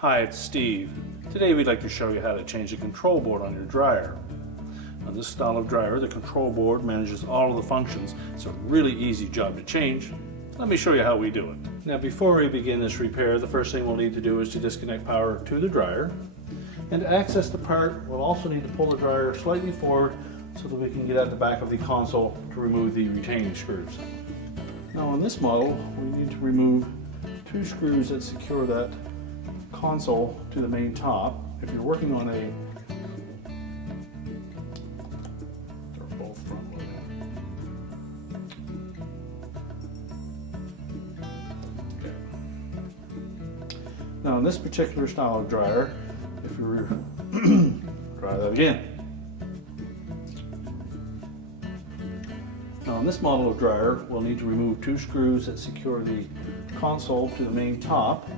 Hi, it's Steve. Today we'd like to show you how to change the control board on your dryer. On this style of dryer, the control board manages all of the functions. It's a really easy job to change. Let me show you how we do it. Now before we begin this repair, the first thing we'll need to do is to disconnect power to the dryer. And to access the part, we'll also need to pull the dryer slightly forward so that we can get at the back of the console to remove the retaining screws. Now on this model, we need to remove two screws that secure that console to the main top. If you're working on they're both front loaded. Okay. Now in this particular style of dryer, if you're try that again. Now on this model of dryer, we'll need to remove two screws that secure the console to the main top.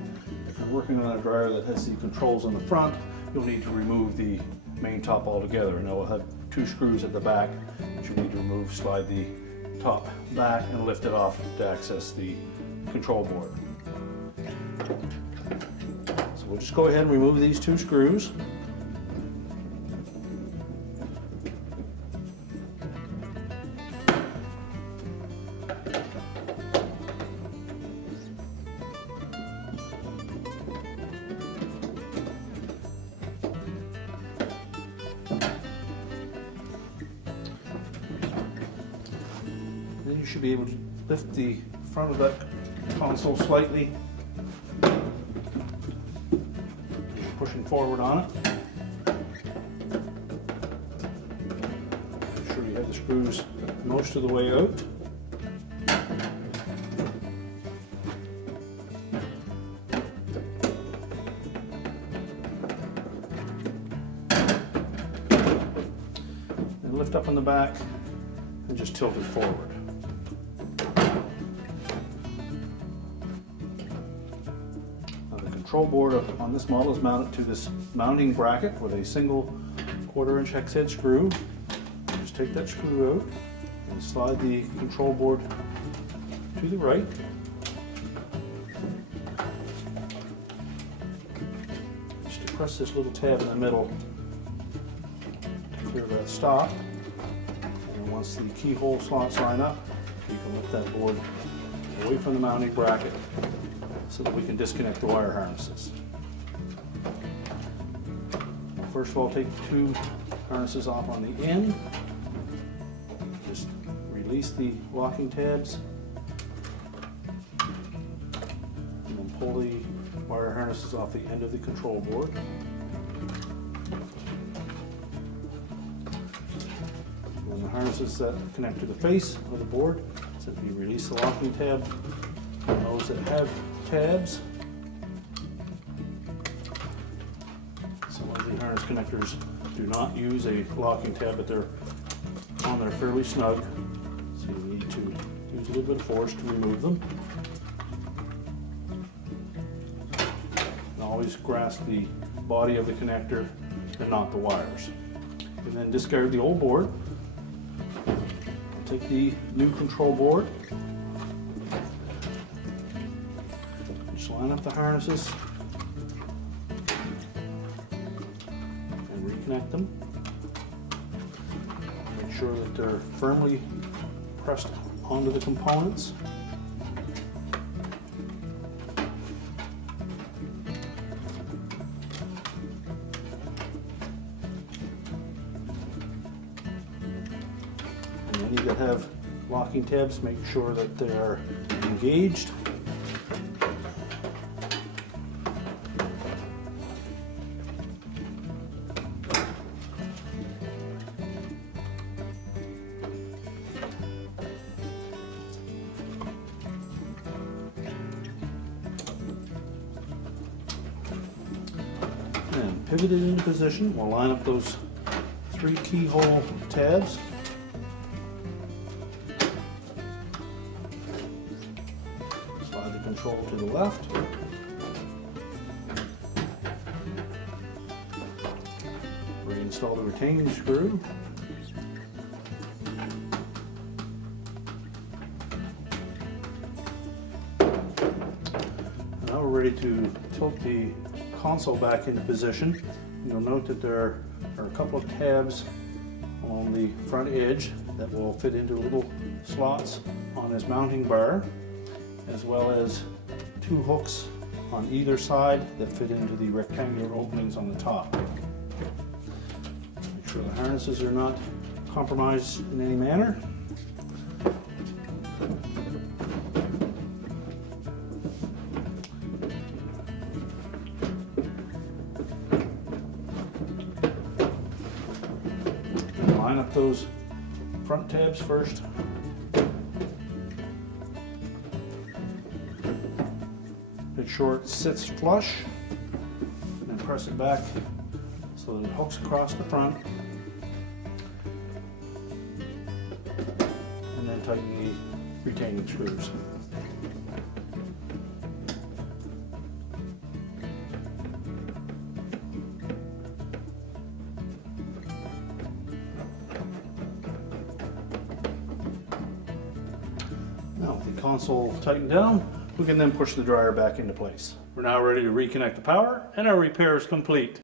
If you're working on a dryer that has the controls on the front, you'll need to remove the main top altogether. And it will have two screws at the back that you need to remove. Slide the top back and lift it off to access the control board. So we'll just go ahead and remove these two screws. Then you should be able to lift the front of that console slightly, pushing forward on it. Make sure you have the screws most of the way out. And lift up on the back and just tilt it forward. The control board on this model is mounted to this mounting bracket with a single 1/4" hex head screw. Just take that screw out and slide the control board to the right. Just press this little tab in the middle to clear that stop. And once the keyhole slots line up, you can lift that board away from the mounting bracket so that we can disconnect the wire harnesses. First of all, take the two harnesses off on the end. Just release the locking tabs and then pull the wire harnesses off the end of the control board. And the harnesses that connect to the face of the board, so you release the locking tab. And those that have tabs, some of the harness connectors do not use a locking tab, but they're on there fairly snug, so you need to use a little bit of force to remove them. And always grasp the body of the connector and not the wires. And then discard the old board. Take the new control board. Line up the harnesses and reconnect them. Make sure that they're firmly pressed onto the components. And any that have locking tabs, make sure that they are engaged. And pivot it into position. We'll line up those 3 keyhole tabs. Slide the control to the left. Reinstall the retaining screw. Now we're ready to tilt the console back into position, you'll note that there are a couple of tabs on the front edge that will fit into little slots on this mounting bar, as well as two hooks on either side that fit into the rectangular openings on the top. Make sure the harnesses are not compromised in any manner. Line up those front tabs first. Make sure it sits flush, and then press it back so that it hooks across the front, and then tighten the retaining screws. Now with the console tightened down, we can then push the dryer back into place. We're now ready to reconnect the power, and our repair is complete.